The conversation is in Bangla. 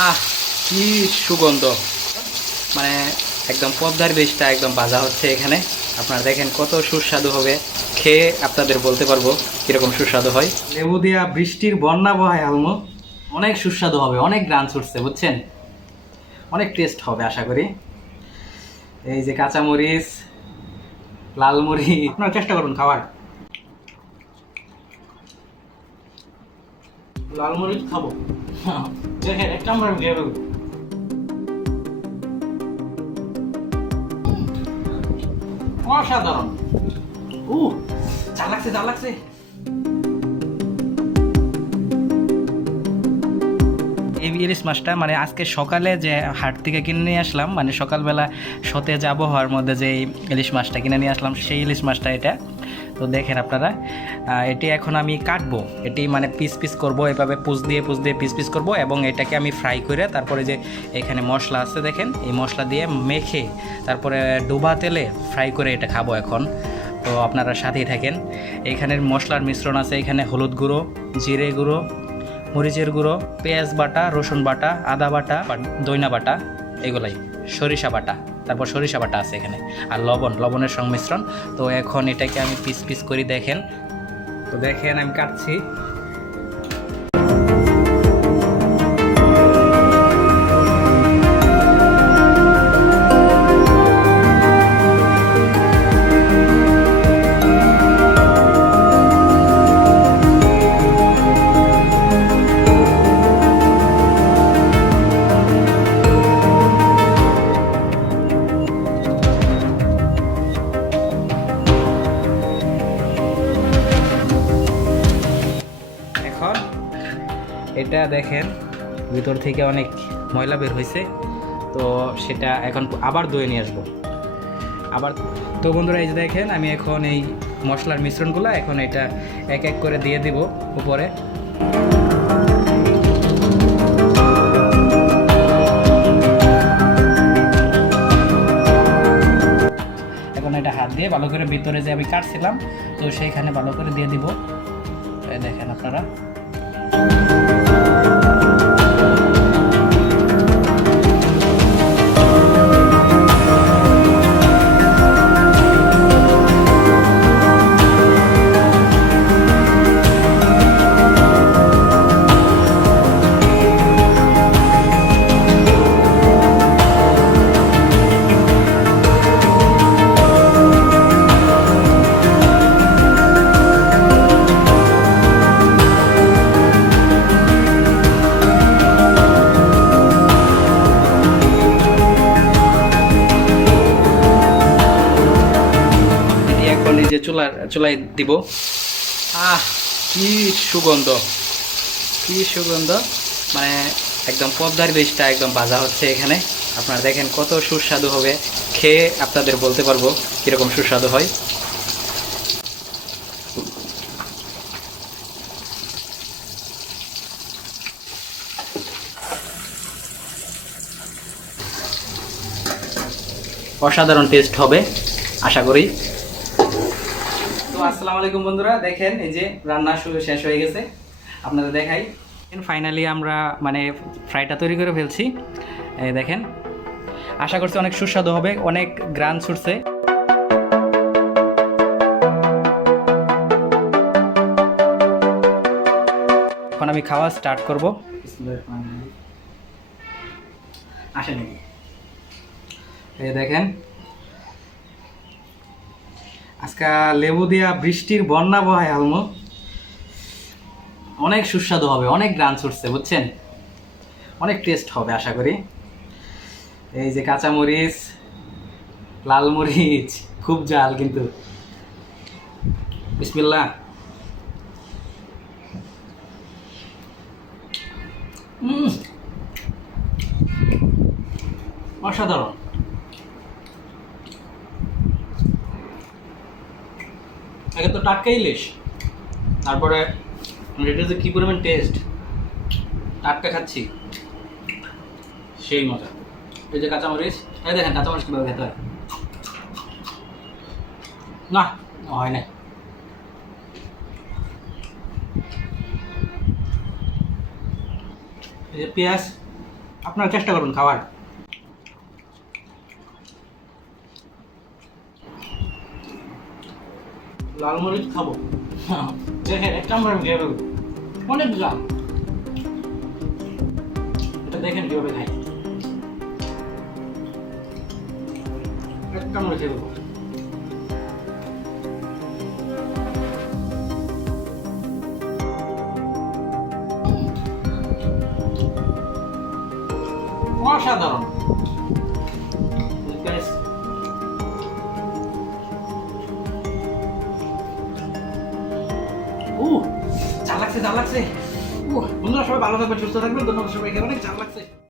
আহ কি সুগন্ধ, মানে একদম পদ্মার বীজটা একদম ভাজা হচ্ছে এখানে। আপনারা দেখেন কত সুস্বাদু হবে, খেয়ে আপনাদের বলতে পারবো কিরকম সুস্বাদু হয়। লেবু দিয়া বৃষ্টির বন্যা বহায় আলমো, অনেক সুস্বাদু হবে, অনেক গ্রান ছুটছে বুঝছেন, অনেক টেস্ট হবে আশা করি। এই যে কাঁচামরিচ, লাল মরিচ, আপনারা চেষ্টা করুন খাওয়ার। লাল মরিচ খাবো, দেখেন একটা আমরা খেয়ে ফেলবো। অসাধারণ। যা লাগছে যা লাগছে। এই ইলিশ মাছটা মানে আজকে সকালে যে হাট থেকে কিনে নিয়ে আসলাম, মানে সকালবেলা সতেজ আবহাওয়ার মধ্যে যে ইলিশ মাছটা কিনে নিয়ে আসলাম, সেই ইলিশ মাছটা এটা। তো দেখেন আপনারা, এটি এখন আমি কাটবো, এটি মানে পিস পিস করব, এভাবে পুষ দিয়ে পিস পিস করব, এবং এটাকে আমি ফ্রাই করে তারপরে যে এখানে মশলা আছে দেখেন, এই মশলা দিয়ে মেখে তারপরে ডুবা তেলে ফ্রাই করে এটা খাবো এখন। তো আপনারা সাথেই থাকেন। এখানের মশলার মিশ্রণ আছে, এখানে হলুদ গুঁড়ো, জিরে গুঁড়ো, মরিচের গুঁড়ো, পেঁয়াজ বাটা, রসুন বাটা, আদা বাটা, দইনা বাটা, এগুলাই, সরিষা বাটা, তারপর সরিষা বাটা আছে এখানে, আর লবণের সংমিশ্রণ। তো এখন এটাকে আমি পিস পিস করি, দেখেন। তো দেখেন আমি কাটছি। এখন এটা দেখেন ভিতর থেকে অনেক ময়লা বের হয়েছে, তো সেটা এখন আবার ধুয়ে নিয়ে আসবো আবার। তো বন্ধুরা এই যে দেখেন, আমি এখন এই মশলার মিশ্রণগুলো এখন এটা এক এক করে দিয়ে দিব উপরে। এখন এটা হাত দিয়ে ভালো করে ভিতরে যে আমি কাটছিলাম, তো সেইখানে ভালো করে দিয়ে দিব। দেখেন আপনারা, যে চুলায় দিব। কি সুগন্ধ, কি সুগন্ধ, মানে একদম পদ্মার বীজটা একদম ভাজা হচ্ছে এখানে। আপনারা দেখেন কত সুস্বাদু হবে, খেয়ে আপনাদের বলতে পারবো কিরকম সুস্বাদু হয়। অসাধারণ টেস্ট হবে আশা করি। তো আসসালামু আলাইকুম বন্ধুরা, দেখেন এই যে রান্না শেষ হয়ে গেছে, আপনাদের দেখাই। ফাইনালি আমরা মানে ফ্রাইটা তৈরি করে ফেলছি, এই দেখেন। আশা করছি অনেক সুস্বাদু হবে, অনেক গ্রান ছুটছে। এখন আমি খাওয়া স্টার্ট করব। আসেন, এই দেখেন আজকে লেবু দিয়া বৃষ্টির বন্যা বহায় আলমো, অনেক সুস্বাদু হবে, অনেক গ্রান ছুটছে বুঝছেন, অনেক টেস্ট হবে আশা করি। এই যে কাঁচামরিচ, লাল মরিচ, খুব ঝাল কিন্তু। বিসমিল্লাহ। অসাধারণ। আগে তো টাটকা ইলিশ, তারপরে এটা যে কি পরিমাণ টেস্ট, টাটকা খাচ্ছি, সেই মজা। এই যে কাঁচামরিচ, এই দেখেন কাঁচামরিচ কীভাবে খেতে হয়, না হয় না। এই যে পেঁয়াজ, আপনারা চেষ্টা করুন খাওয়ার। লাল মরিচ খাবো, দেখেন একটা আমরা খেয়ে ফেলবো, অনেক জাম। এটা দেখেন কিভাবে খাই, একটা আমরা খেয়ে ফেলবো। অসাধারণ। Guys, ঝাল লাগছে, ঝাল লাগছে। বন্ধুরা সবাই ভালো থাকবেন, সুস্থ থাকবেন। ধন্যবাদ সবাইকে, অনেক ঝাল লাগছে।